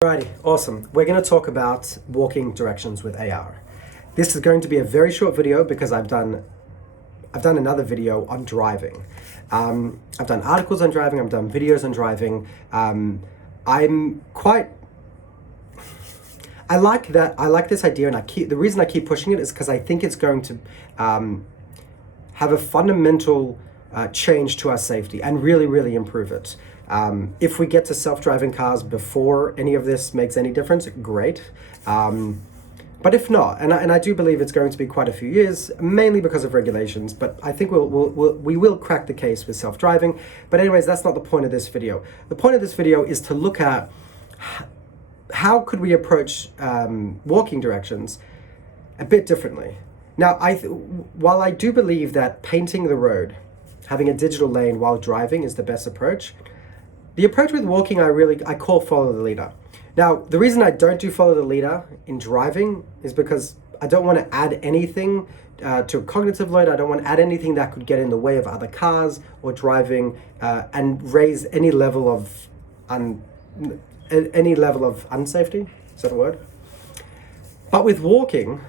Alrighty, awesome. We're going to talk about walking directions with AR. This is going to be a very short video because I've done another video on driving. I've done articles on driving, I've done videos on driving. I like this idea, and the reason I keep pushing it is because I think it's going to have a fundamental change to our safety and really improve it. If we get to self-driving cars before any of this makes any difference, great. But if not, and I do believe it's going to be quite a few years, mainly because of regulations, but I think we will crack the case with self-driving. But anyways, that's not the point of this video. The point of this video is to look at how could we approach walking directions a bit differently. Now, while I do believe that painting the road, having a digital lane while driving is the best approach, the approach with walking, I call follow the leader. Now, the reason I don't do follow the leader in driving is because I don't want to add anything to a cognitive load. I don't want to add anything that could get in the way of other cars or driving and raise any level of unsafety. Is that a word? But with walking,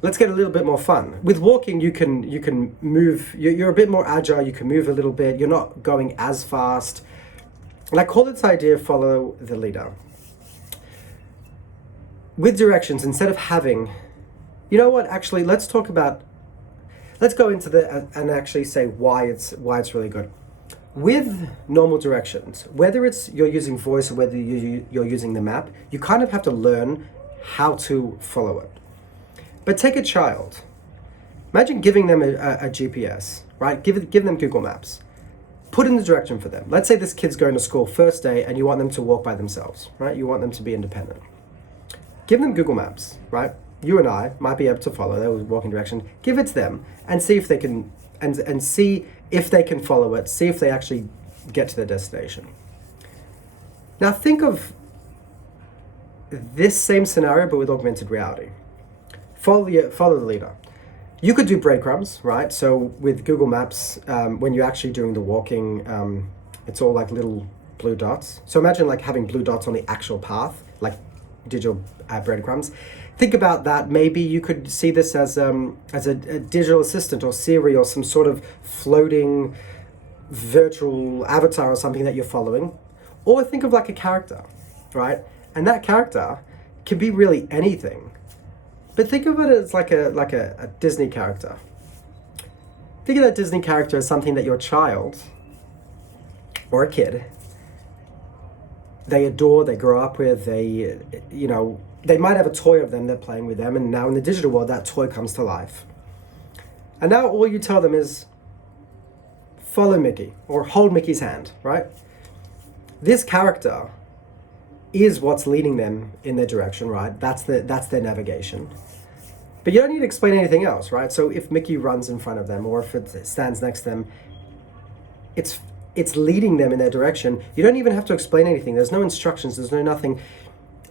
let's get a little bit more fun. With walking, you can move. You're a bit more agile. You can move a little bit. You're not going as fast. And I call this idea follow the leader. With directions, instead of having, you know what? Actually, let's go into and actually say why it's really good. With normal directions, whether it's you're using voice or whether you're using the map, you kind of have to learn how to follow it. But take a child. Imagine giving them a GPS, right? Give them Google Maps. Put in the direction for them. Let's say this kid's going to school first day and you want them to walk by themselves, right? You want them to be independent. Give them Google Maps, right? You and I might be able to follow their walking direction. Give it to them and see if they can, and see if they can follow it. See if they actually get to their destination. Now think of this same scenario, but with augmented reality. Follow the leader. You could do breadcrumbs, right? So with Google Maps, when you're actually doing the walking, it's all like little blue dots. So imagine like having blue dots on the actual path, like digital breadcrumbs. Think about that. Maybe you could see this as a digital assistant or Siri or some sort of floating virtual avatar or something that you're following. Or think of like a character, right? And that character can be really anything. But think of it as like a Disney character. Think of that Disney character as something that your child or a kid, they adore, they grow up with, they might have a toy of them, they're playing with them, and now in the digital world, that toy comes to life. And now all you tell them is, follow Mickey, or hold Mickey's hand, right? This character is what's leading them in their direction, right? That's their navigation. But you don't need to explain anything else, right? So if Mickey runs in front of them or if it stands next to them, it's leading them in their direction. You don't even have to explain anything. There's no instructions, there's no nothing.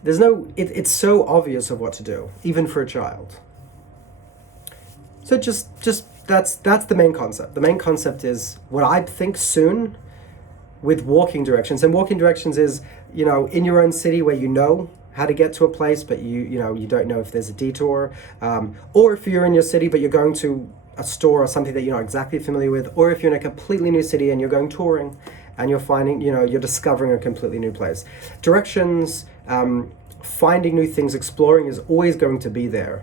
It's so obvious of what to do, even for a child. So just that's the main concept. The main concept is what I think soon with walking directions. And walking directions is, in your own city where you know how to get to a place, but you don't know if there's a detour, or if you're in your city but you're going to a store or something that you're not exactly familiar with, or if you're in a completely new city and you're going touring and you're finding, you're discovering a completely new place. Directions, finding new things, exploring is always going to be there.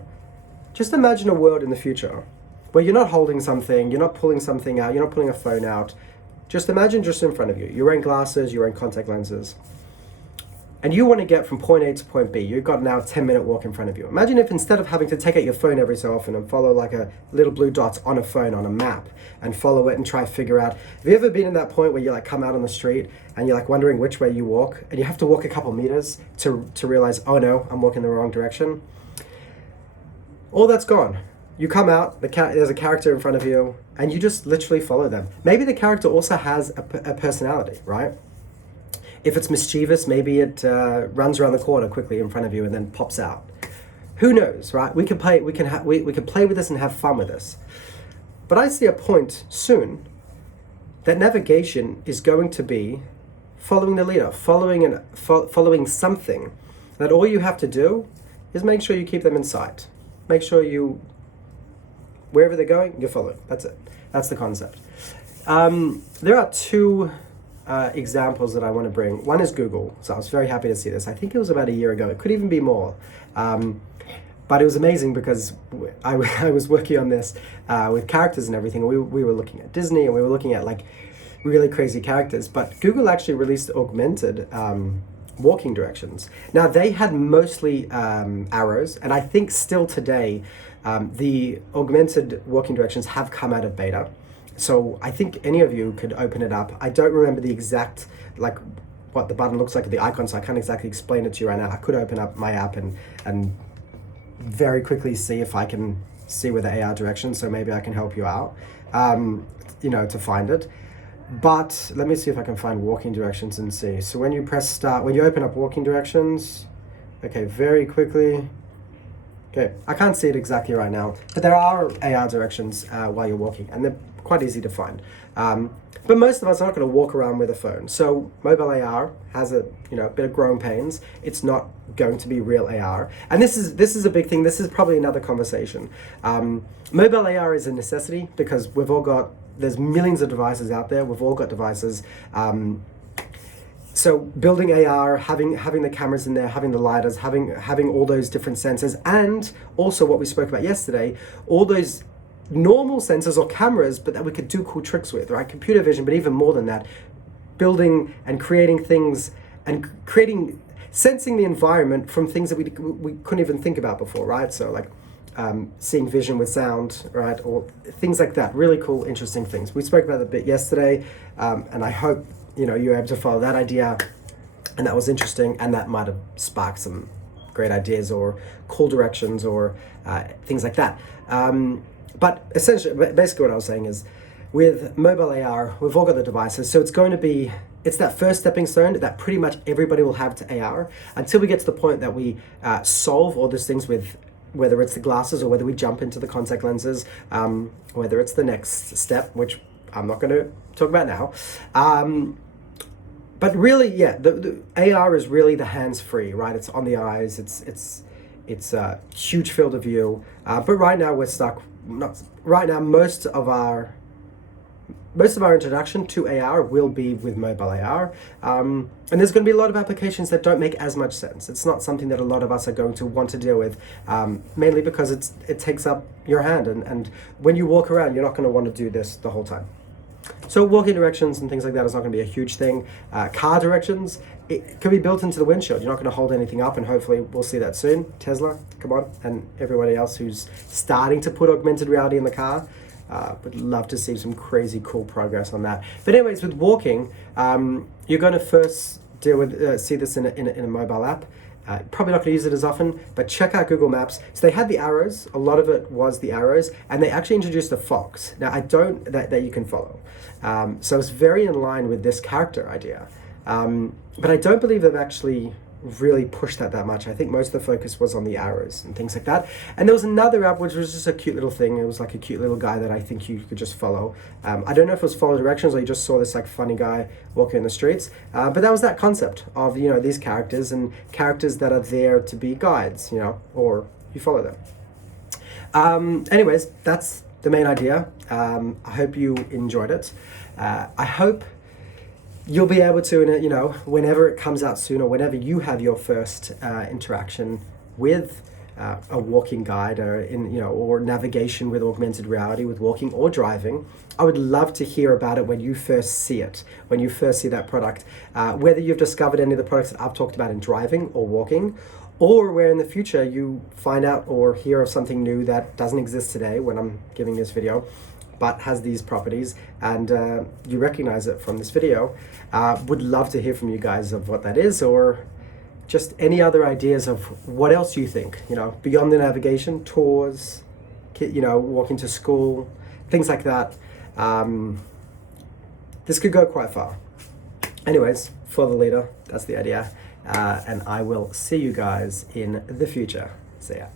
Just imagine a world in the future where you're not holding something, you're not pulling something out, you're not pulling a phone out. Just imagine just in front of you. You're wearing glasses, you're wearing contact lenses, and you want to get from point A to point B. You've got now a 10-minute walk in front of you. Imagine if instead of having to take out your phone every so often and follow like a little blue dots on a phone on a map and follow it and try to figure out. Have you ever been in that point where you like come out on the street and you're like wondering which way you walk and you have to walk a couple meters to realize, oh no, I'm walking the wrong direction? All that's gone. You come out, there's a character in front of you, and you just literally follow them. Maybe the character also has a personality, right? If it's mischievous, maybe it runs around the corner quickly in front of you and then pops out. Who knows, right? We can play with this and have fun with this. But I see a point soon that navigation is going to be following the leader, following something that all you have to do is make sure you keep them in sight. Make sure wherever they're going, you follow. That's it. That's the concept. There are two examples that I want to bring. One is Google. So I was very happy to see this. I think it was about a year ago. It could even be more. But it was amazing because I was working on this with characters and everything. We were looking at Disney and we were looking at like really crazy characters. But Google actually released augmented walking directions. Now they had mostly arrows, and I think still today the augmented walking directions have come out of beta. So I think any of you could open it up. I don't remember the exact, like what the button looks like, the icon, so I can't exactly explain it to you right now. I could open up my app and very quickly see if I can see with the AR directions, so maybe I can help you out, to find it. But let me see if I can find walking directions and see. So when you press start, when you open up walking directions, okay, very quickly. Okay, I can't see it exactly right now, but there are AR directions while you're walking, and they're quite easy to find. But most of us are not going to walk around with a phone. So mobile AR has a bit of growing pains. It's not going to be real AR, and this is a big thing. This is probably another conversation. Mobile AR is a necessity because there's millions of devices out there. We've all got devices. So building AR, having the cameras in there, having the lidars, having all those different sensors, and also what we spoke about yesterday, all those normal sensors or cameras, but that we could do cool tricks with, right? Computer vision, but even more than that, building and creating things and sensing the environment from things that we couldn't even think about before, right? So like seeing vision with sound, right? Or things like that. Really cool, interesting things. We spoke about it a bit yesterday, and I hope you were able to follow that idea, and that was interesting, and that might have sparked some great ideas or cool directions or things like that. But essentially, basically what I was saying is, with mobile AR, we've all got the devices, so it's that first stepping stone that pretty much everybody will have to AR until we get to the point that we solve all those things with, whether it's the glasses or whether we jump into the contact lenses, whether it's the next step, which I'm not going to talk about now. But really, yeah, the AR is really the hands-free, right? It's on the eyes. It's a huge field of view. But right now we're stuck. Right now, most of our introduction to AR will be with mobile AR, and there's going to be a lot of applications that don't make as much sense. It's not something that a lot of us are going to want to deal with, mainly because it takes up your hand, and when you walk around, you're not going to want to do this the whole time. So walking directions and things like that is not going to be a huge thing. Car directions, it can be built into the windshield. You're not going to hold anything up, and hopefully we'll see that soon. Tesla, come on, and everybody else who's starting to put augmented reality in the car. Would love to see some crazy cool progress on that. But anyways, with walking, you're going to first deal with see this in a mobile app. Probably not going to use it as often, but check out Google Maps. So they had the arrows. A lot of it was the arrows, and they actually introduced a fox. Now that you can follow. So it's very in line with this character idea. But I don't believe they've actually really pushed that much. I think most of the focus was on the arrows and things like that. And there was another app which was just a cute little thing. It was like a cute little guy that I think you could just follow. I don't know if it was follow directions or you just saw this like funny guy walking in the streets. But that was that concept of these characters and characters that are there to be guides, or you follow them. Anyways, that's the main idea. I hope you enjoyed it. I hope you'll be able to, whenever it comes out soon or whenever you have your first interaction with a walking guide or navigation with augmented reality, with walking or driving, I would love to hear about it when you first see it, when you first see that product, whether you've discovered any of the products that I've talked about in driving or walking, or where in the future you find out or hear of something new that doesn't exist today when I'm giving this video, but has these properties, and you recognize it from this video. Would love to hear from you guys of what that is, or just any other ideas of what else you think, beyond the navigation, tours, walking to school, things like that. This could go quite far. Anyways, for the leader, that's the idea. And I will see you guys in the future. See ya.